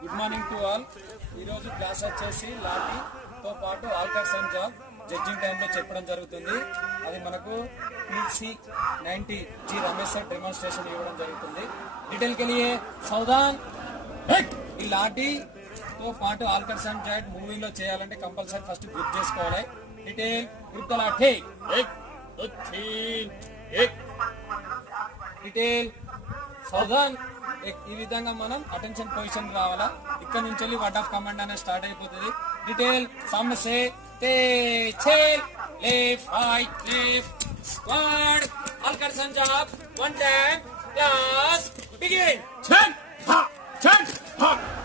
Good morning to all. ఈరోజు class వచ్చేసి లాఠీతో పాటు ఆల్కర్స్ అండ్ జాబ్ జడ్జింగ్ టైంలో చెప్పడం జరుగుతుంది. అది మనకు PC 90 G Ramesh sir demonstration ఇవ్వడం జరుగుతుంది. డీటెయిల్ కే లియే సౌదాన్. ఈ లాఠీతో పాటు ఆల్కర్స్ అండ్ జాబ్ మూవీలో చేయాలంటే కంపల్సరీ ఫస్ట్ గ్రిప్ చేసుకోవాలి. Detail grip the lathi. Detail సౌదాన్. ఈ విధంగా మనం అటెన్షన్ పొజిషన్ రావాలా. ఇక్కడ నుంచి వెళ్ళి వర్డ్ ఆఫ్ కమాండ్ అనేది స్టార్ట్ అయిపోతుంది. డీటెయిల్ సామ్నే సే తే చేల్ లెఫ్ట్ రైట్ లెఫ్ట్ స్క్వాడ్ ఆల్కర్స్ అండ్ జాబ్ వన్ టైం క్లాస్ బిగిన్. 10 10